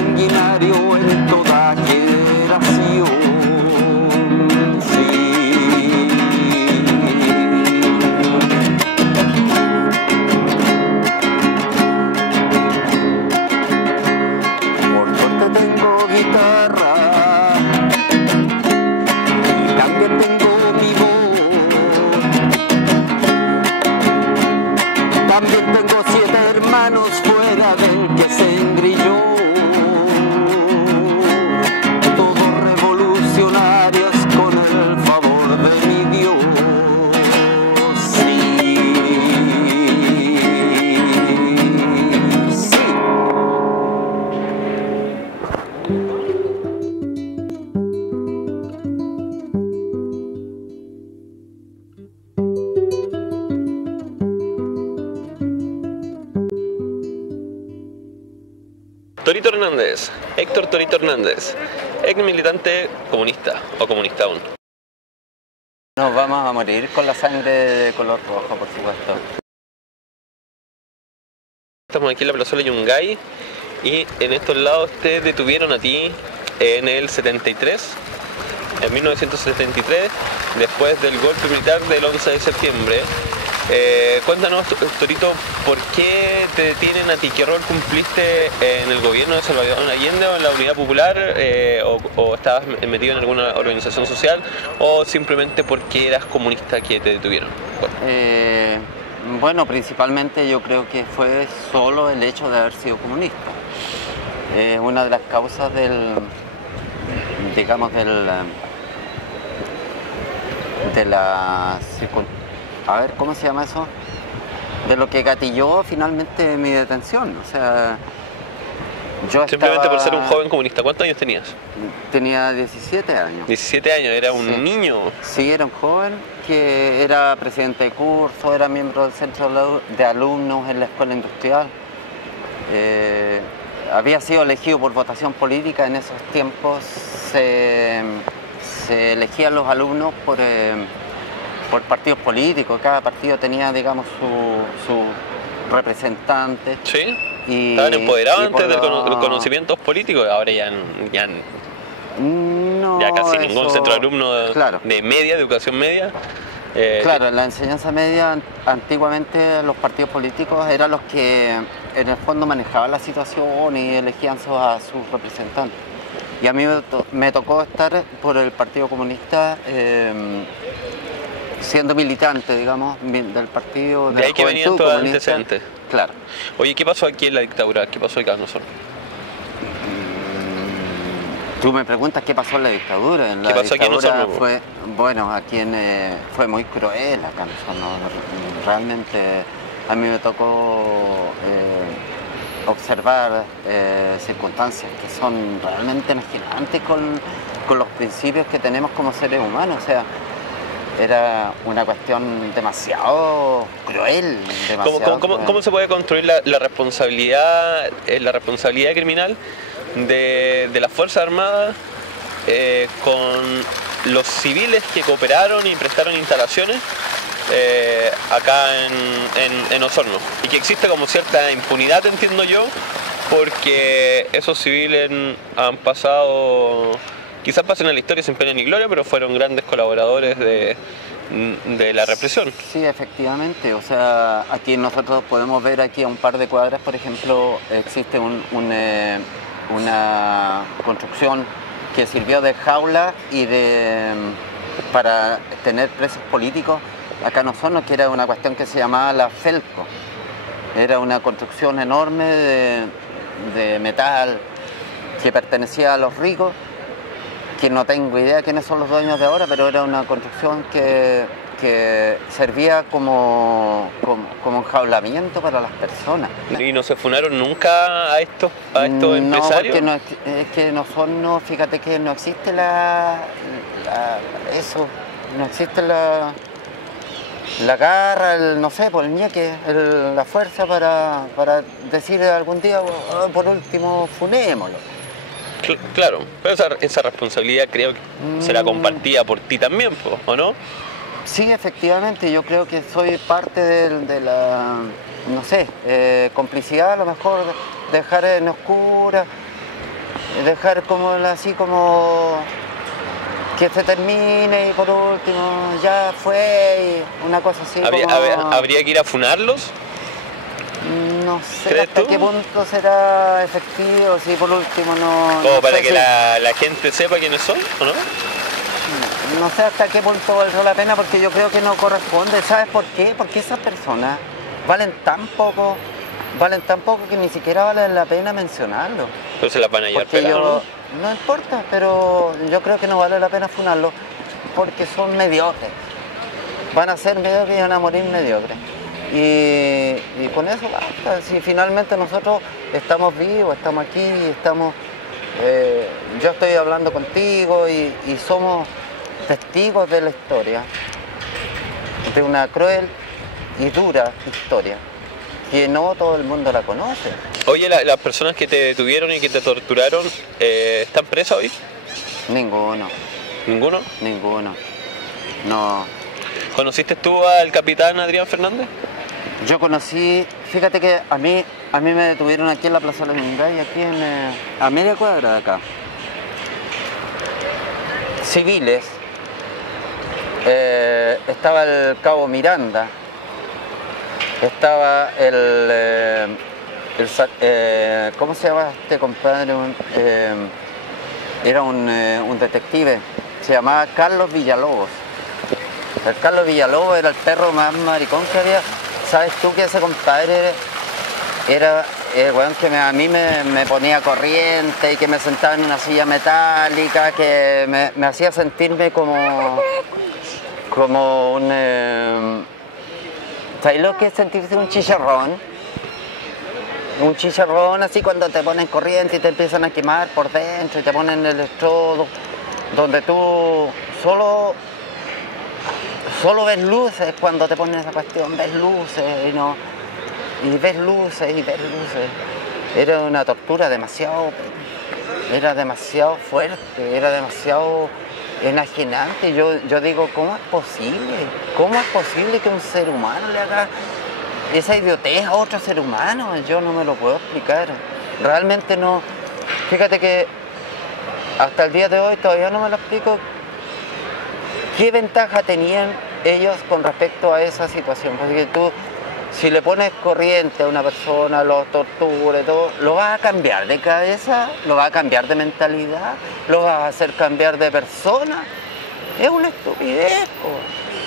sanguinario en toda generación. También tengo 7 hermanos fuera del que se engrilló, todos revolucionarios con el favor de mi Dios. Sí, sí. Torito Hernández, Héctor Torito Hernández, ex militante comunista o comunista aún. Nos vamos a morir con la sangre de color rojo, por supuesto. Estamos aquí en la plazuela Yungay y en estos lados te detuvieron a ti en el 73, en 1973, después del golpe militar del 11 de septiembre. Cuéntanos, Torito, ¿por qué te detienen a ti? ¿Qué rol cumpliste en el gobierno de Salvador Allende o en la Unidad Popular? ¿O estabas metido en alguna organización social? ¿O simplemente porque eras comunista que te detuvieron? Bueno, principalmente yo creo que fue solo el hecho de haber sido comunista. Una de las causas a ver, ¿cómo se llama eso? De lo que gatilló finalmente mi detención. O sea, yo simplemente por ser un joven comunista. ¿Cuántos años tenías? Tenía 17 años. 17 años, era un niño. Sí, era un joven que era presidente de curso, era miembro del centro de alumnos en la escuela industrial. Había sido elegido por votación política. En esos tiempos se elegían los alumnos por partidos políticos. Cada partido tenía, digamos, su representante. Sí, estaban empoderados antes de los conocimientos políticos, ahora ya casi ningún centro de alumnos de media, de educación media. Claro, en la enseñanza media antiguamente los partidos políticos eran los que en el fondo manejaban la situación y elegían a sus representantes. Y a mí me tocó estar por el Partido Comunista, siendo militante, digamos, del partido de ahí que venían todos los antecedentes. Claro. Oye, ¿qué pasó aquí en la dictadura? ¿Qué pasó acá en Osorno? Tú me preguntas qué pasó en la dictadura. ¿Qué pasó aquí en Osorno? Fue muy cruel acá en Osorno. Realmente a mí me tocó observar circunstancias que son realmente enajenantes con los principios que tenemos como seres humanos. O sea, era una cuestión demasiado cruel. ¿Cómo se puede construir la responsabilidad criminal de las Fuerzas Armadas con los civiles que cooperaron y prestaron instalaciones acá en Osorno? Y que existe como cierta impunidad, entiendo yo, porque esos civiles han pasado... Quizás pasen a la historia sin pena ni gloria, pero fueron grandes colaboradores de la represión. Sí, efectivamente. O sea, aquí nosotros podemos ver aquí a un par de cuadras, por ejemplo, existe una construcción que sirvió de jaula y para tener presos políticos acá en Osorno, que era una cuestión que se llamaba la Felco. Era una construcción enorme de metal que pertenecía a los ricos, que no tengo idea quiénes son los dueños de ahora, pero era una construcción que servía como enjaulamiento para las personas. ¿Y no se funaron nunca a estos empresarios? No, porque es que en Osorno, fíjate que no existe no existe la garra, no sé, por el ñeque, la fuerza para decir algún día, por último, funémoslo. Claro, pero esa responsabilidad creo que será compartida por ti también, ¿o no? Sí, efectivamente, yo creo que soy parte de la, no sé, complicidad a lo mejor, dejar en oscura dejar como así como que se termine y por último ya fue y una cosa así como... ¿Habría que ir a funarlos? No sé ¿Crees hasta tú? qué punto será efectivo, si por último no... Como no para sé que si- la gente sepa quiénes son, ¿o no? No sé hasta qué punto valdrá la pena porque yo creo que no corresponde. ¿Sabes por qué? Porque esas personas valen tan poco que ni siquiera vale la pena mencionarlo. Pero se las van a llevar Porque pegadas, yo, no importa, pero yo creo que no vale la pena funarlo porque son mediocres. Van a ser mediocres y van a morir mediocres. Y con eso basta. Si finalmente nosotros estamos vivos, estamos aquí, estamos, yo estoy hablando contigo y somos testigos de la historia, de una cruel y dura historia, que no todo el mundo la conoce. ¿no? Oye, las personas que te detuvieron y que te torturaron, ¿están presas hoy? Ninguno, ¿Ninguno? ninguno. No. ¿Conociste tú al capitán Adrián Fernández? Yo conocí, fíjate que a mí me detuvieron aquí en la Plaza de la Yungay, aquí a media cuadra de acá. Civiles, estaba el cabo Miranda, estaba ¿cómo se llama este compadre? Era un detective, se llamaba Carlos Villalobos. El Carlos Villalobos era el perro más maricón que había. ¿Sabes tú que ese compadre era el weón que a mí me ponía corriente y que me sentaba en una silla metálica, que me hacía sentirme como un... ¿sabes lo que es sentirse un chicharrón? Un chicharrón así cuando te ponen corriente y te empiezan a quemar por dentro y te ponen el electrodo, donde tú solo ves luces cuando te ponen esa cuestión, ves luces y ves luces y ves luces. Era una tortura era demasiado fuerte, era demasiado enajenante. Yo digo, ¿cómo es posible? ¿Cómo es posible que un ser humano le haga esa idiotez a otro ser humano? Yo no me lo puedo explicar. Realmente no. Fíjate que hasta el día de hoy todavía no me lo explico. ¿Qué ventaja tenían ellos con respecto a esa situación? Porque tú, si le pones corriente a una persona, lo tortura y todo, lo vas a cambiar de cabeza, lo vas a cambiar de mentalidad, lo vas a hacer cambiar de persona. Es una estupidez,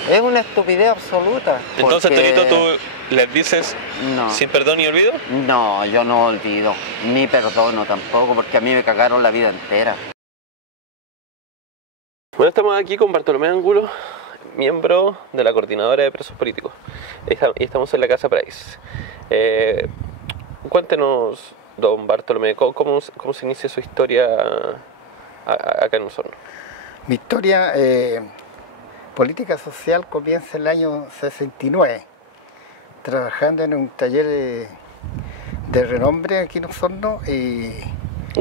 es una estupidez absoluta. Entonces, porque- Tonito, tú les dices No. sin perdón ni olvido. No, yo no olvido, ni perdono tampoco, porque a mí me cagaron la vida entera. Bueno, estamos aquí con Bartolomé Angulo, miembro de la Coordinadora de Presos Políticos. Y estamos en la Casa Price. Cuéntenos, don Bartolomé, ¿cómo se inicia su historia acá en Osorno? Mi historia política social comienza en el año 69, trabajando en un taller de renombre aquí en Osorno, y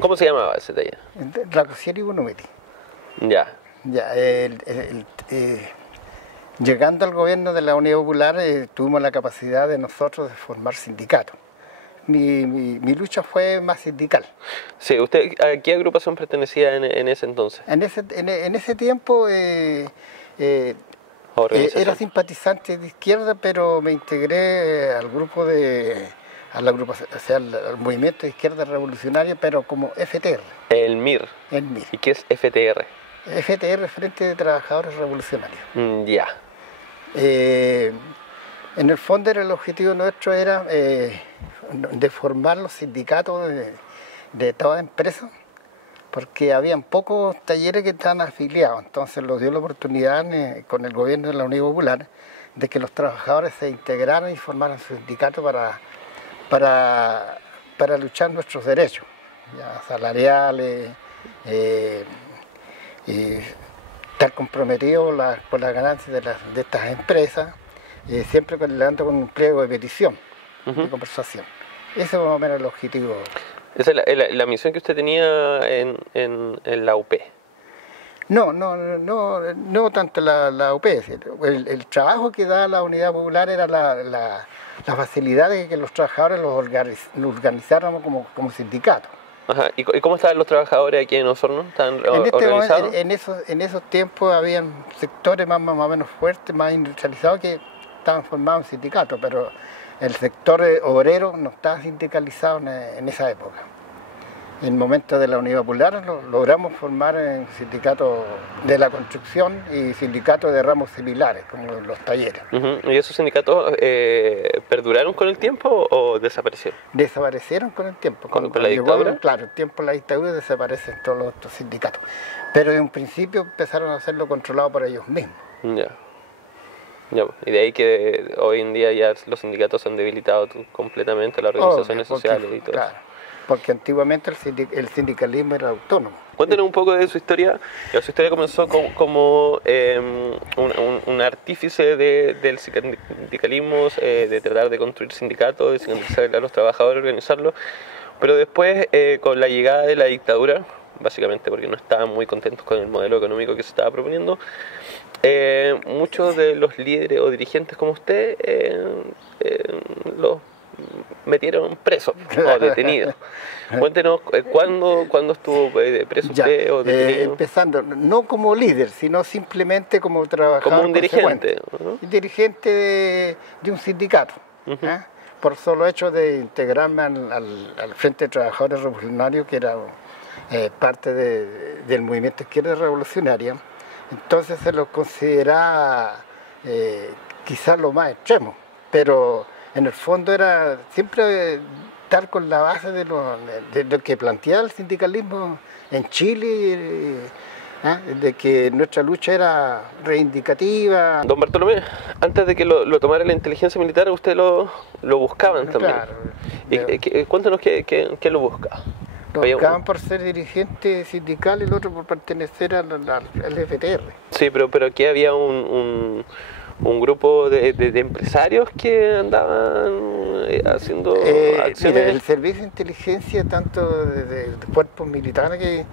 ¿Cómo se llamaba ese taller? La Cosiera y Bonumetti. Ya. Ya, llegando al gobierno de la Unidad Popular, tuvimos la capacidad de nosotros de formar sindicatos. Mi lucha fue más sindical. Sí, ¿usted a qué agrupación pertenecía en ese entonces? En ese tiempo Organización. era simpatizante de izquierda, pero me integré al grupo al movimiento de izquierda revolucionaria, pero como FTR, El MIR. el MIR. ¿Y qué es FTR? FTR, Frente de Trabajadores Revolucionarios. Ya. En el fondo el objetivo nuestro era de formar los sindicatos de toda empresa, porque habían pocos talleres que estaban afiliados. Entonces nos dio la oportunidad con el gobierno de la Unidad Popular de que los trabajadores se integraran y formaran su sindicato para luchar nuestros derechos, ya, salariales, y estar comprometidos por las ganancias de estas empresas, siempre adelante con un pliego de petición, de conversación. Ese es más o menos el objetivo. Esa es la misión que usted tenía en la UP. No tanto la UP. El trabajo que da la Unidad Popular era la facilidad de que los trabajadores los organizáramos como sindicato. Ajá. ¿Y cómo estaban los trabajadores aquí en Osorno? ¿Estaban organizados? En esos tiempos habían sectores más o menos fuertes, más industrializados, que estaban formados en sindicatos, pero el sector obrero no estaba sindicalizado en esa época. En el momento de la Unidad Popular logramos formar en sindicatos de la construcción y sindicatos de ramos similares, como los talleres. ¿Y esos sindicatos perduraron con el tiempo o desaparecieron? Desaparecieron con el tiempo. ¿Con la dictadura? Claro, el tiempo de la dictadura desaparecen todos los otros sindicatos. Pero en un principio empezaron a hacerlo controlado por ellos mismos. Ya. Y de ahí que hoy en día ya los sindicatos han debilitado completamente las organizaciones sociales y todo claro, eso. Porque antiguamente el sindicalismo era autónomo. Cuéntenos un poco de su historia. Su historia comenzó como un artífice del sindicalismo, de tratar de construir sindicatos, de sindicalizar a los trabajadores, organizarlos. Pero después, con la llegada de la dictadura, básicamente porque no estaban muy contentos con el modelo económico que se estaba proponiendo, muchos de los líderes o dirigentes como usted los metieron presos o detenidos. Cuéntenos, ¿cuándo estuvo preso usted o detenido? Empezando, no como líder, sino simplemente como trabajador. Como un dirigente, ¿no? Dirigente de un sindicato. Por solo hecho de integrarme al Frente de Trabajadores Revolucionarios, que era parte del movimiento izquierda revolucionaria. Entonces se lo consideraba quizás lo más extremo, pero en el fondo era siempre estar con la base de lo que planteaba el sindicalismo en Chile, de que nuestra lucha era reivindicativa. Don Bartolomé, antes de que lo tomara la inteligencia militar, usted lo buscaban también. Claro. Cuéntanos qué lo buscaba. Lo buscaban por ser dirigente sindical y el otro por pertenecer al FTR. Sí, pero aquí había un grupo de empresarios que andaban haciendo acciones. Mira, el servicio de inteligencia, tanto de cuerpos militares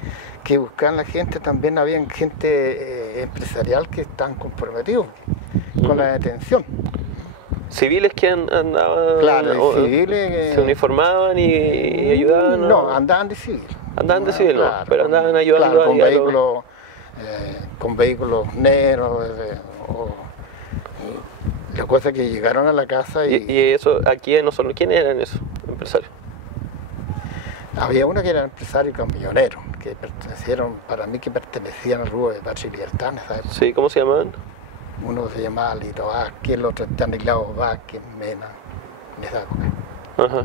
que buscaban la gente, también había gente empresarial que estaban comprometidos con la detención. ¿Civiles que andaban? Claro, civiles ¿se uniformaban y ayudaban? No, andaban de civil. Andaban de civil, claro, no, pero andaban ayudando claro, con vehículos negros, la cosa que llegaron a la casa y eso, aquí en Osorno, ¿quiénes eran esos empresarios? Había uno que era empresario camionero, que pertenecían al rubro de Patria y Libertad, ¿sabes? Sí, ¿cómo se llamaban? Uno se llamaba Lito Vázquez, el otro Estanislao Vázquez, Mena, en esa época. Ajá.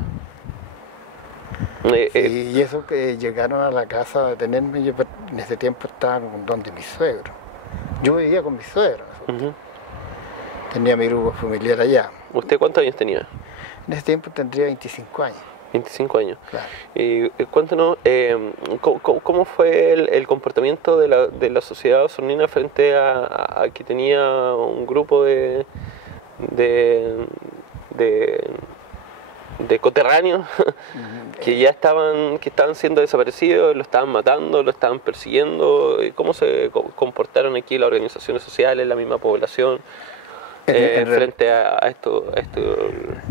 Y eso que llegaron a la casa a detenerme, yo en ese tiempo estaba donde mi suegro. Yo vivía con mi suegro. Tenía mi grupo familiar allá. ¿Usted cuántos años tenía? En ese tiempo tendría 25 años. 25 años. Claro. Y cuéntanos, ¿cómo fue el comportamiento de la sociedad osornina frente a que tenía un grupo de coterráneos que ya estaban siendo desaparecidos, lo estaban matando, lo estaban persiguiendo? ¿Cómo se comportaron aquí las organizaciones sociales, la misma población? Frente a esto.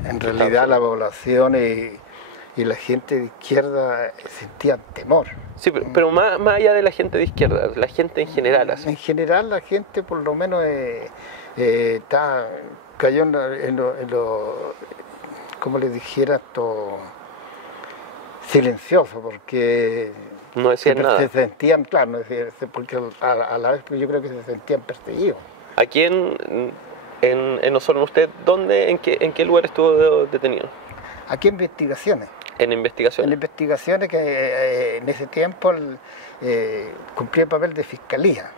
En realidad la población y la gente de izquierda sentían temor. Sí, pero más allá de la gente de izquierda, la gente en general. Así. En general la gente por lo menos cayó en lo como les dijera, esto silencioso, porque no decían nada. Se sentían, claro, porque a la vez yo creo que se sentían perseguidos. Aquí en Osorno, ¿usted en qué lugar estuvo detenido? Aquí en investigaciones. ¿En investigaciones? En investigaciones que en ese tiempo cumplía el papel de fiscalía.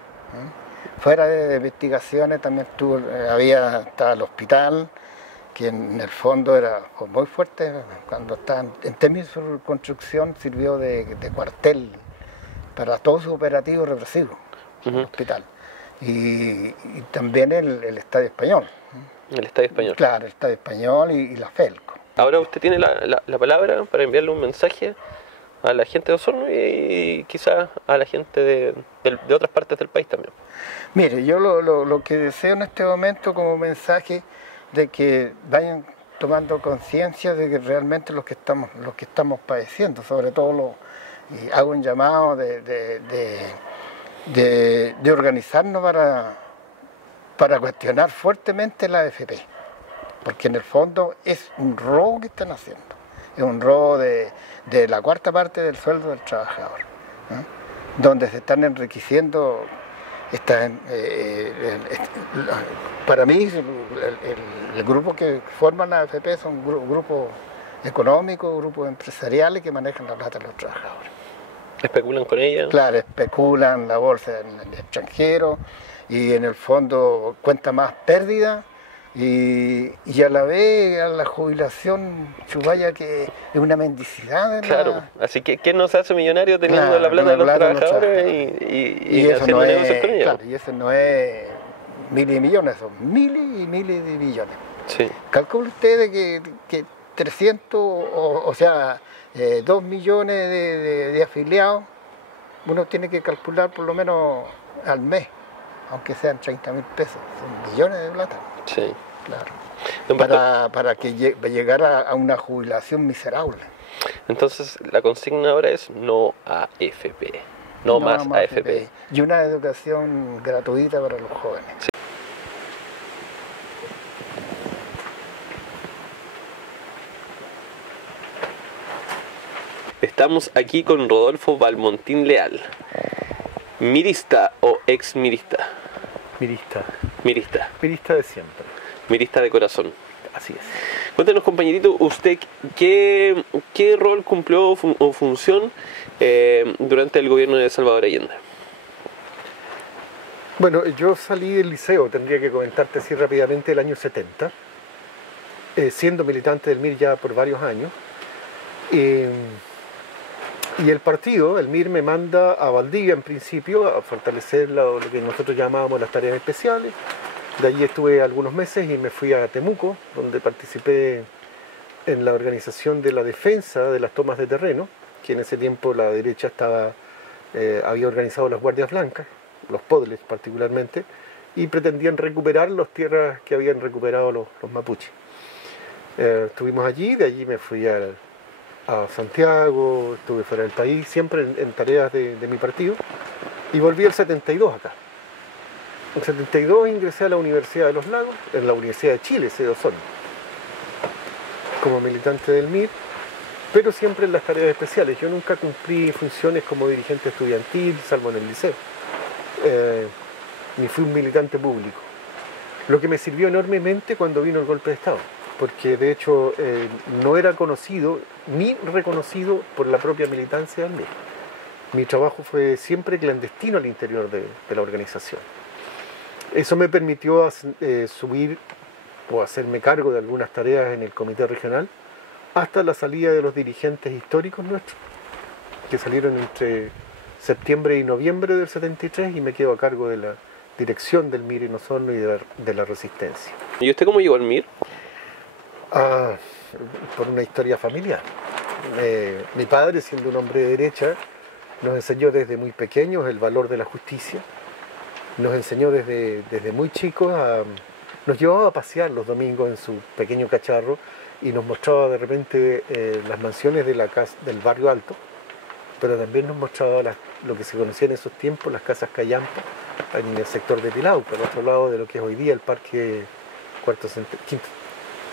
Fuera de investigaciones también estaba el hospital, que en el fondo era muy fuerte. Cuando estaban en términos de construcción sirvió de cuartel para todo su operativo represivo, el hospital. Y también el Estadio Español. ¿El Estadio Español? Claro, el Estadio Español y la Felco. Ahora usted tiene la palabra para enviarle un mensaje a la gente de Osorno y quizás a la gente de otras partes del país también. Mire, yo lo que deseo en este momento como mensaje de que vayan tomando conciencia de que realmente lo que estamos padeciendo, sobre todo Y hago un llamado de organizarnos para cuestionar fuertemente la AFP, porque en el fondo es un robo que están haciendo, es un robo de la cuarta parte del sueldo del trabajador, ¿eh? Donde se están enriqueciendo. Para mí, el grupo que forman la AFP son grupos económicos, grupos empresariales que manejan la plata de los trabajadores. ¿Especulan con ella? Claro, especulan la bolsa en el extranjero y en el fondo cuenta más pérdida y a la vez a la jubilación, chubaya, que es una mendicidad. Claro, así que ¿quién nos hace millonarios teniendo la plata de los trabajadores y haciendo negocios con ellos? Claro, y eso no es miles y millones, son miles y miles de millones. Sí. Calcule usted que 300, o sea, 2 millones de afiliados, uno tiene que calcular por lo menos al mes, aunque sean 30.000 pesos, son millones de plata. Sí. Claro. Para que llegara a una jubilación miserable. Entonces la consigna ahora es no a AFP, no más AFP. Y una educación gratuita para los jóvenes. Sí. Estamos aquí con Rodolfo Valmontín Leal, mirista o ex-mirista. Mirista. Mirista. Mirista de siempre. Mirista de corazón. Así es. Cuéntenos, compañerito, usted qué rol cumplió o función durante el gobierno de Salvador Allende. Bueno, yo salí del liceo, tendría que comentarte así rápidamente, el año 70, siendo militante del MIR ya por varios años. Y el partido, el MIR, me manda a Valdivia en principio a fortalecer lo que nosotros llamábamos las tareas especiales. De allí estuve algunos meses y me fui a Temuco, donde participé en la organización de la defensa de las tomas de terreno, que en ese tiempo la derecha había organizado las Guardias Blancas, los PODLES particularmente, y pretendían recuperar las tierras que habían recuperado los mapuches. Estuvimos allí, de allí me fui a Santiago, estuve fuera del país, siempre en tareas de mi partido, y volví el 72 acá. En el 72 ingresé a la Universidad de los Lagos, en la Universidad de Chile, sede Osorno, como militante del MIR, pero siempre en las tareas especiales. Yo nunca cumplí funciones como dirigente estudiantil, salvo en el liceo, ni fui un militante público, lo que me sirvió enormemente cuando vino el golpe de Estado, porque de hecho no era conocido ni reconocido por la propia militancia del MIR. Mi trabajo fue siempre clandestino al interior de la organización. Eso me permitió subir o hacerme cargo de algunas tareas en el comité regional hasta la salida de los dirigentes históricos nuestros, que salieron entre septiembre y noviembre del 73, y me quedo a cargo de la dirección del MIR en Osorno y de la Resistencia. ¿Y usted cómo llegó al MIR? Por una historia familiar. Mi padre, siendo un hombre de derecha, nos enseñó desde muy pequeños el valor de la justicia. Nos enseñó desde muy chicos, nos llevaba a pasear los domingos en su pequeño cacharro y nos mostraba de repente las mansiones del barrio alto, pero también nos mostraba lo que se conocía en esos tiempos, las casas callampa, en el sector de Pilauco, al otro lado de lo que es hoy día el parque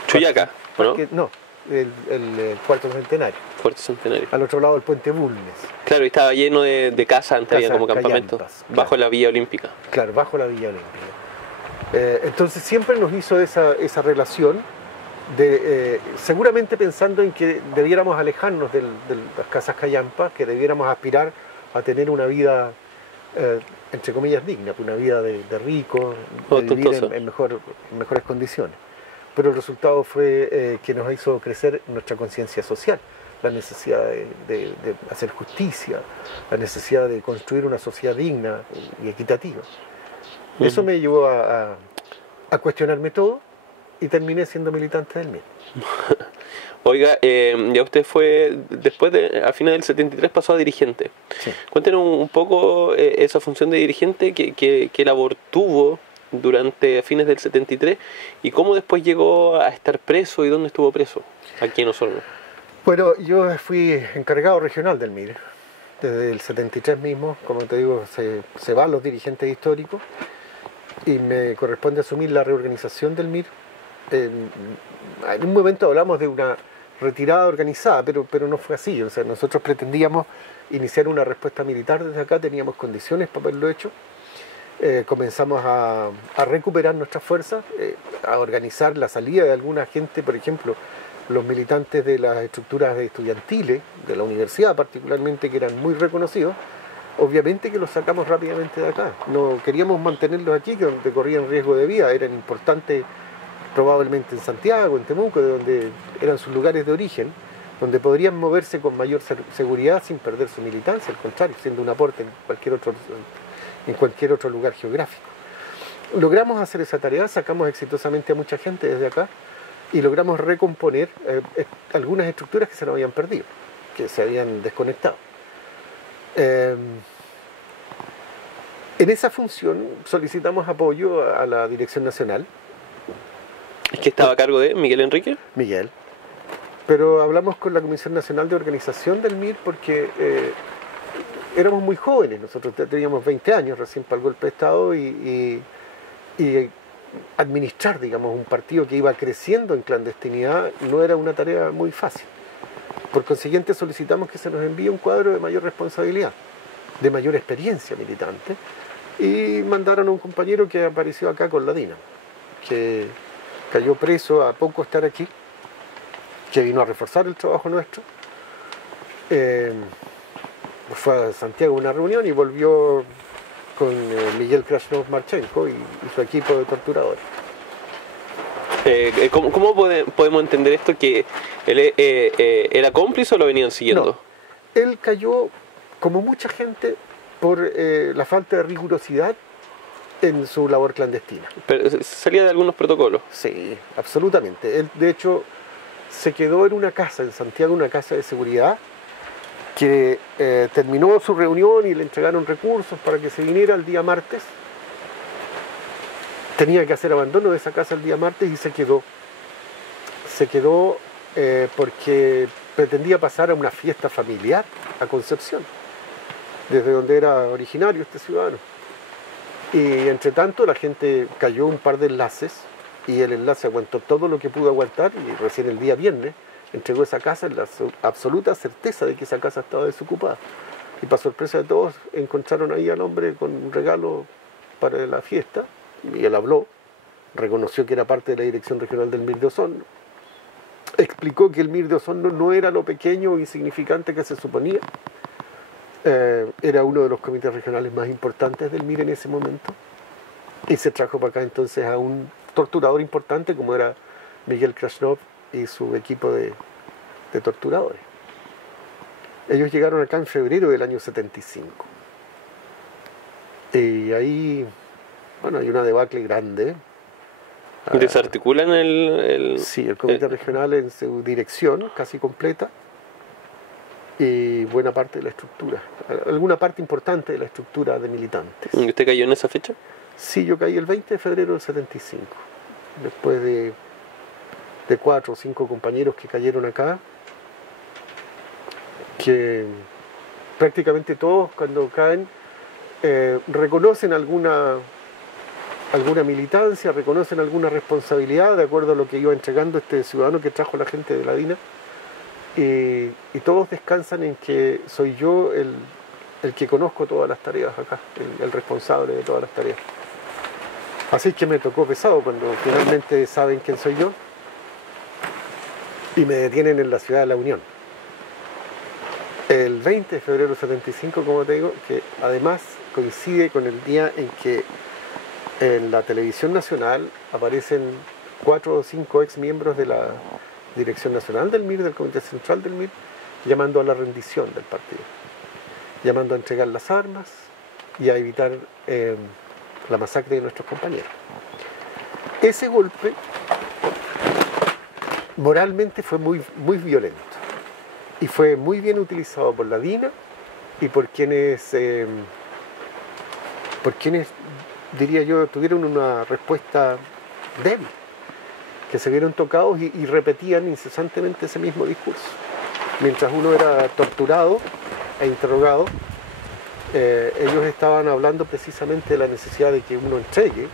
Chuyaca, ¿no? No, el Cuarto Centenario. Cuarto Centenario. Al otro lado del puente Bulnes. Claro, y estaba lleno de casas, antes había como campamentos, callampas, bajo claro. La Villa Olímpica. Claro, bajo la Villa Olímpica. Entonces siempre nos hizo esa relación, seguramente pensando en que debiéramos alejarnos de las casas callampas, que debiéramos aspirar a tener una vida, entre comillas, digna, una vida de rico, de vivir en mejores condiciones. Pero el resultado fue que nos hizo crecer nuestra conciencia social, la necesidad de hacer justicia, la necesidad de construir una sociedad digna y equitativa. Eso me llevó a cuestionarme todo y terminé siendo militante del MIR. Oiga, ya usted fue, a fines del 73 pasó a dirigente. Sí. Cuéntenos un poco esa función de dirigente, qué labor tuvo durante fines del 73 y cómo después llegó a estar preso y dónde estuvo preso, aquí en Osorno. Bueno, yo fui encargado regional del MIR Desde el 73 mismo, como te digo, se van los dirigentes históricos y me corresponde asumir la reorganización del MIR. En un momento hablamos de una retirada organizada, pero no fue así. O sea, nosotros pretendíamos iniciar una respuesta militar desde acá, teníamos condiciones para haberlo hecho. Comenzamos a recuperar nuestras fuerzas, a organizar la salida de alguna gente, por ejemplo, los militantes de las estructuras estudiantiles, de la universidad particularmente, que eran muy reconocidos. Obviamente que los sacamos rápidamente de acá. No queríamos mantenerlos aquí, que donde corrían riesgo de vida, eran importantes probablemente en Santiago, en Temuco, de donde eran sus lugares de origen, donde podrían moverse con mayor seguridad sin perder su militancia, al contrario, siendo un aporte en cualquier otro lugar geográfico. Logramos hacer esa tarea, sacamos exitosamente a mucha gente desde acá y logramos recomponer algunas estructuras que se nos habían perdido, que se habían desconectado. En esa función solicitamos apoyo a la Dirección Nacional. ¿Es que estaba a cargo de Miguel Enrique? Miguel. Pero hablamos con la Comisión Nacional de Organización del MIR porque éramos muy jóvenes, nosotros teníamos 20 años recién para el golpe de Estado y administrar, digamos, un partido que iba creciendo en clandestinidad no era una tarea muy fácil. Por consiguiente solicitamos que se nos envíe un cuadro de mayor responsabilidad, de mayor experiencia militante, y mandaron a un compañero que apareció acá con la DINA, que cayó preso a poco estar aquí, que vino a reforzar el trabajo nuestro. Fue a Santiago a una reunión y volvió con Miguel Krasnov Marchenko y su equipo de torturadores. ¿Cómo podemos entender esto? ¿Que él era cómplice o lo venían siguiendo? No, él cayó, como mucha gente, por la falta de rigurosidad en su labor clandestina. Pero salía de algunos protocolos. Sí, absolutamente. Él, de hecho, se quedó en una casa en Santiago, una casa de seguridad, que terminó su reunión y le entregaron recursos para que se viniera el día martes. Tenía que hacer abandono de esa casa el día martes y se quedó. Se quedó porque pretendía pasar a una fiesta familiar a Concepción, desde donde era originario este ciudadano. Y entre tanto la gente cayó un par de enlaces y el enlace aguantó todo lo que pudo aguantar y recién el día viernes entregó esa casa en la absoluta certeza de que esa casa estaba desocupada. Y para sorpresa de todos encontraron ahí al hombre con un regalo para la fiesta y él habló, reconoció que era parte de la Dirección Regional del MIR de Osorno, explicó que el MIR de Osorno no era lo pequeño o insignificante que se suponía, era uno de los comités regionales más importantes del MIR en ese momento y se trajo para acá entonces a un torturador importante como era Miguel Krasnov y su equipo de torturadores. Ellos llegaron acá en febrero del año 75 y ahí, bueno, hay una debacle grande. ¿Desarticulan el...? Sí, el comité regional en su dirección casi completa y buena parte de la estructura, alguna parte importante de la estructura de militantes. ¿Y usted cayó en esa fecha? Sí, yo caí el 20 de febrero del 75, después de 4 o 5 compañeros que cayeron acá, que prácticamente todos cuando caen reconocen alguna militancia, reconocen alguna responsabilidad de acuerdo a lo que iba entregando este ciudadano que trajo la gente de la DINA y todos descansan en que soy yo el que conozco todas las tareas acá, el responsable de todas las tareas. Así que me tocó pesado cuando finalmente saben quién soy yo y me detienen en la ciudad de La Unión. El 20 de febrero del 75, como te digo, que además coincide con el día en que en la televisión nacional aparecen 4 o 5 ex miembros de la Dirección Nacional del MIR, del Comité Central del MIR, llamando a la rendición del partido, llamando a entregar las armas y a evitar la masacre de nuestros compañeros. Ese golpe moralmente fue muy violento y fue muy bien utilizado por la DINA y por quienes diría yo, tuvieron una respuesta débil, que se vieron tocados y repetían incesantemente ese mismo discurso. Mientras uno era torturado, e interrogado, ellos estaban hablando precisamente de la necesidad de que uno entregue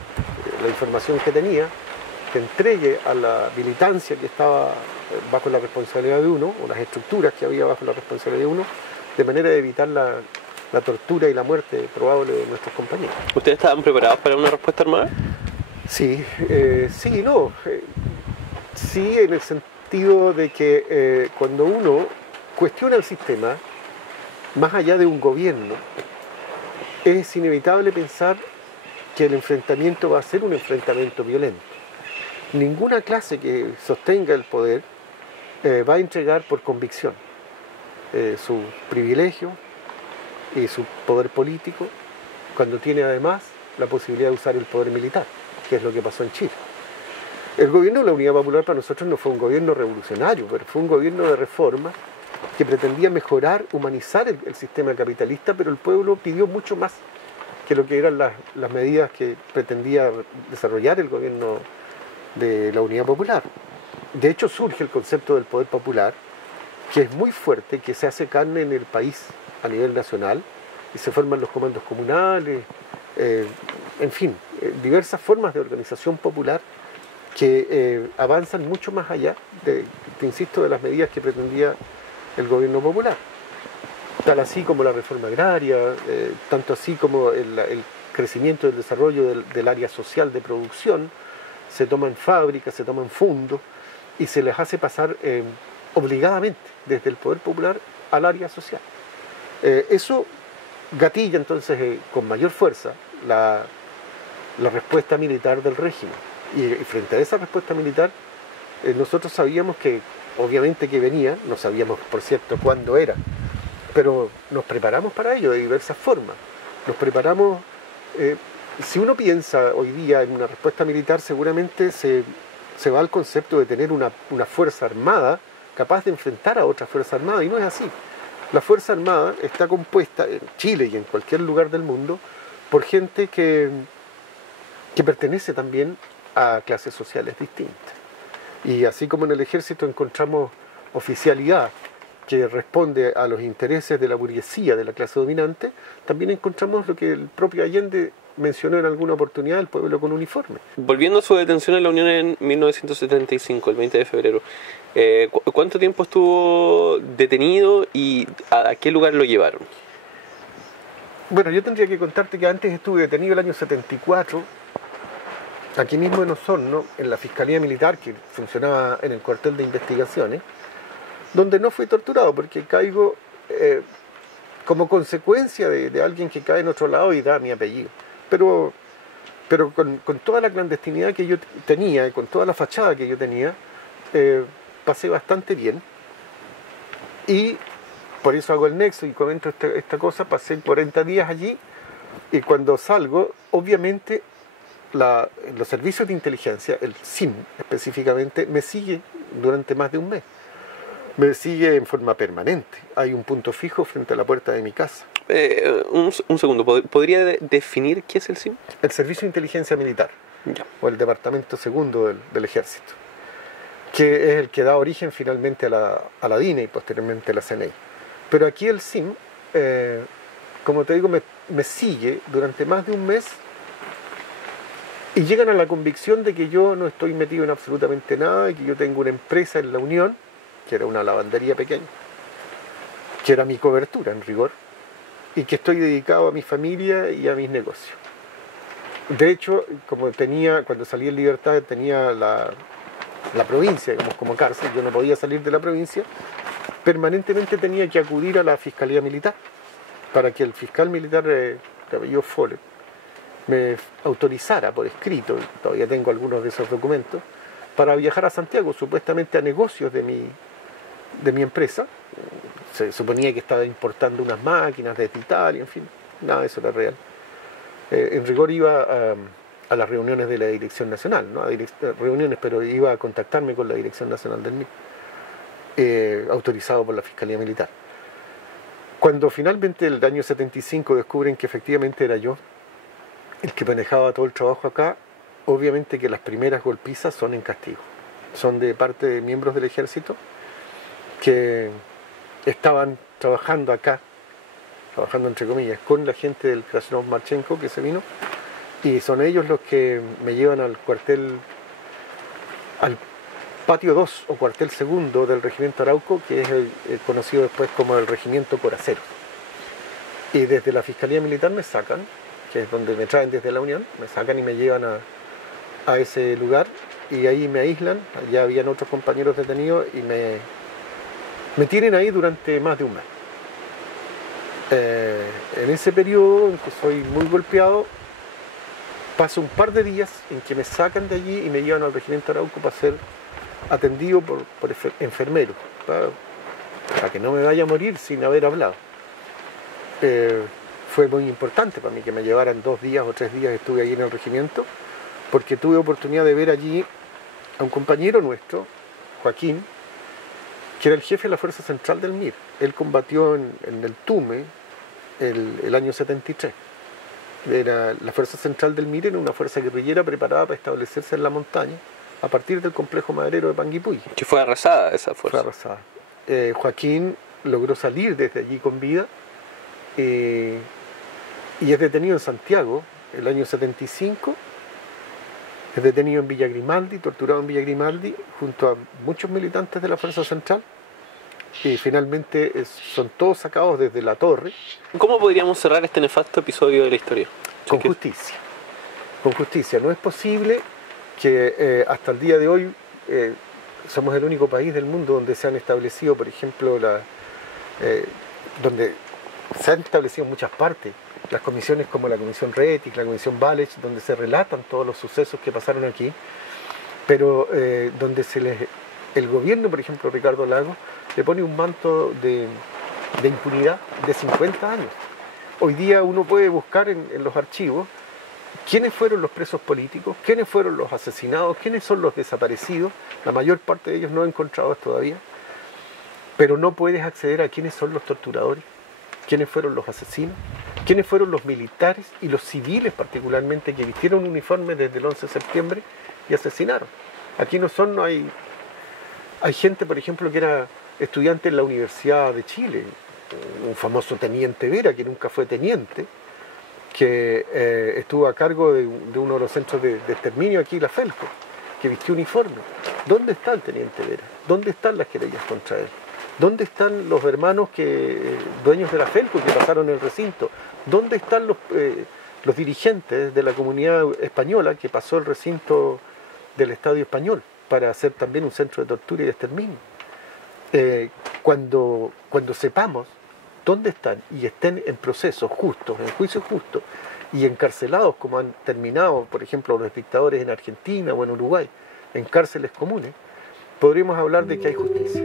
la información que tenía, que entregue a la militancia que estaba bajo la responsabilidad de uno, o las estructuras que había bajo la responsabilidad de uno, de manera de evitar la tortura y la muerte probable de nuestros compañeros. ¿Ustedes estaban preparados para una respuesta armada? Sí, sí y no. Sí, en el sentido de que cuando uno cuestiona el sistema, más allá de un gobierno, es inevitable pensar que el enfrentamiento va a ser un enfrentamiento violento. Ninguna clase que sostenga el poder va a entregar por convicción su privilegio y su poder político, cuando tiene además la posibilidad de usar el poder militar, que es lo que pasó en Chile. El gobierno de la Unidad Popular para nosotros no fue un gobierno revolucionario, pero fue un gobierno de reforma que pretendía mejorar, humanizar el sistema capitalista, pero el pueblo pidió mucho más que lo que eran las medidas que pretendía desarrollar el gobierno de la Unidad Popular. De hecho, surge el concepto del poder popular, que es muy fuerte, que se hace carne en el país a nivel nacional, y se forman los comandos comunales, en fin, diversas formas de organización popular que avanzan mucho más allá, te insisto, de las medidas que pretendía el gobierno popular. Tal así como la reforma agraria, tanto así como el crecimiento y el desarrollo del área social de producción, se toman fábricas, se toman fondos y se les hace pasar obligadamente desde el poder popular al área social. Eso gatilla entonces con mayor fuerza la respuesta militar del régimen. Y frente a esa respuesta militar, nosotros sabíamos que obviamente que venía, no sabíamos por cierto cuándo era, pero nos preparamos para ello de diversas formas. Nos preparamos, si uno piensa hoy día en una respuesta militar, seguramente se va al concepto de tener una fuerza armada capaz de enfrentar a otra fuerza armada, y no es así. La fuerza armada está compuesta en Chile y en cualquier lugar del mundo por gente que pertenece también a clases sociales distintas. Y así como en el ejército encontramos oficialidad que responde a los intereses de la burguesía, de la clase dominante, también encontramos lo que el propio Allende mencionó en alguna oportunidad, el pueblo con uniforme. Volviendo a su detención en la Unión en 1975, el 20 de febrero, ¿cuánto tiempo estuvo detenido y a qué lugar lo llevaron? Bueno, yo tendría que contarte que antes estuve detenido el año 74, aquí mismo en Osorno, en la Fiscalía Militar, que funcionaba en el cuartel de investigaciones, donde no fui torturado, porque caigo como consecuencia de alguien que cae en otro lado y da mi apellido. Pero con toda la clandestinidad que yo tenía, y con toda la fachada que yo tenía, pasé bastante bien. Y por eso hago el nexo y comento esta cosa. Pasé 40 días allí, y cuando salgo, obviamente, los servicios de inteligencia, el SIM específicamente, me sigue durante más de un mes. Me sigue en forma permanente. Hay un punto fijo frente a la puerta de mi casa. Un segundo, ¿podría definir qué es el SIM? El Servicio de Inteligencia Militar, Ya. o el Departamento Segundo del Ejército, que es el que da origen finalmente a la DINE y posteriormente a la CNI. Pero aquí el SIM, como te digo, me sigue durante más de un mes, y llegan a la convicción de que yo no estoy metido en absolutamente nada, y que yo tengo una empresa en la Unión, que era una lavandería pequeña, que era mi cobertura en rigor, y que estoy dedicado a mi familia y a mis negocios. De hecho, cuando salí en libertad tenía la provincia, digamos, como cárcel, yo no podía salir de la provincia, permanentemente tenía que acudir a la Fiscalía Militar, para que el fiscal militar de apellido Foller me autorizara por escrito, todavía tengo algunos de esos documentos, para viajar a Santiago, supuestamente a negocios de mi empresa. Se suponía que estaba importando unas máquinas desde Italia, en fin, nada de eso era real. En rigor iba a las reuniones de la Dirección Nacional, ¿no? Reuniones, pero iba a contactarme con la Dirección Nacional del MIR, autorizado por la Fiscalía Militar. Cuando finalmente el año 75 descubren que efectivamente era yo el que manejaba todo el trabajo acá, obviamente que las primeras golpizas son en castigo. Son de parte de miembros del ejército que estaban trabajando acá trabajando entre comillas, con la gente del Krasnov Marchenko que se vino, y son ellos los que me llevan al cuartel, al patio 2 o cuartel segundo del regimiento Arauco, que es el conocido después como el regimiento Coraceros. Y desde la Fiscalía Militar me sacan, que es donde me traen desde la Unión, me sacan y me llevan a ese lugar, y ahí me aíslan. Ya habían otros compañeros detenidos y me tienen ahí durante más de un mes. En ese periodo en que soy muy golpeado, paso un par de días en que me sacan de allí y me llevan al regimiento Arauco para ser atendido por enfermeros, para que no me vaya a morir sin haber hablado. Fue muy importante para mí que me llevaran 2 días o 3 días que estuve allí en el regimiento, porque tuve oportunidad de ver allí a un compañero nuestro, Joaquín, que era el jefe de la Fuerza Central del MIR. Él combatió en el Tume el año 73. Era la Fuerza Central del MIR, era una fuerza guerrillera preparada para establecerse en la montaña a partir del complejo maderero de Panguipulli. Que fue arrasada esa fuerza. Fue arrasada. Joaquín logró salir desde allí con vida y es detenido en Santiago el año 75. Es detenido en Villa Grimaldi, torturado en Villa Grimaldi, junto a muchos militantes de la Fuerza Central, y finalmente son todos sacados desde la torre. ¿Cómo podríamos cerrar este nefasto episodio de la historia? Con justicia. Con justicia. No es posible que hasta el día de hoy somos el único país del mundo donde se han establecido, por ejemplo, donde se han establecido en muchas partes las comisiones como la Comisión Rettig, la Comisión Valech, donde se relatan todos los sucesos que pasaron aquí, pero donde el gobierno, por ejemplo, Ricardo Lagos, le pone un manto de impunidad de 50 años. Hoy día uno puede buscar en los archivos quiénes fueron los presos políticos, quiénes fueron los asesinados, quiénes son los desaparecidos. La mayor parte de ellos no encontrados todavía, pero no puedes acceder a quiénes son los torturadores, quiénes fueron los asesinos, quiénes fueron los militares y los civiles particularmente que vistieron uniformes desde el 11 de septiembre y asesinaron. Aquí no hay gente, por ejemplo, que era estudiante en la Universidad de Chile, un famoso teniente Vera, que nunca fue teniente, que estuvo a cargo de uno de los centros de exterminio aquí, la Felco, que vistió uniforme. ¿Dónde está el teniente Vera? ¿Dónde están las querellas contra él? ¿Dónde están los hermanos dueños de la Felco que pasaron el recinto? ¿Dónde están los dirigentes de la comunidad española que pasó el recinto del Estadio Español para hacer también un centro de tortura y de exterminio? Cuando sepamos dónde están y estén en procesos justos, en juicios justos y encarcelados como han terminado, por ejemplo, los dictadores en Argentina o en Uruguay, en cárceles comunes, podríamos hablar de que hay justicia.